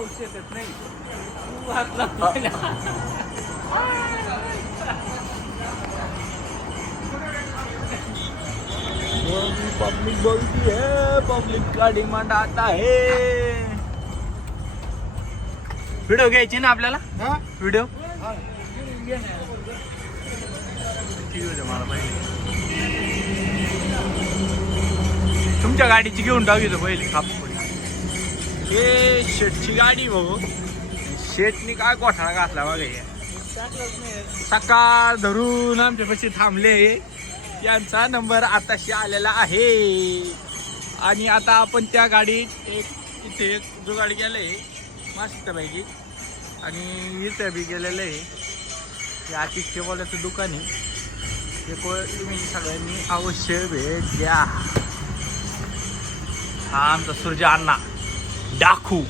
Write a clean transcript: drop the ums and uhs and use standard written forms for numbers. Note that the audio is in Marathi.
होऊ शकत नाही. तू हात लावला. पब्लिक बोलती है, पब्लिक गाडी मांडा आता है. व्हिडिओ घ्यायची ना आपल्याला. व्हिडिओ मला पाहिजे. तुमच्या गाडीची घेऊन टाकतो पहिले खापपुडी. हे शेटची गाडी भाऊ. शेटनी काय कोठाळा घातला बघा. सकाळ धरून आमच्यापाशी थांबले. यांचा नंबर आताशी आलेला आहे. आणि आता आपण त्या गाडीत इथे जुगाड गेलंय मस्तपैकी. आणि इथे बी गेलेलं आहे. हे आतिश केवल्याचं दुकान आहे. हे तुम्ही सगळ्यांनी अवश्य भेट द्या. हा आमचा सूर्य अण्णा डाकू.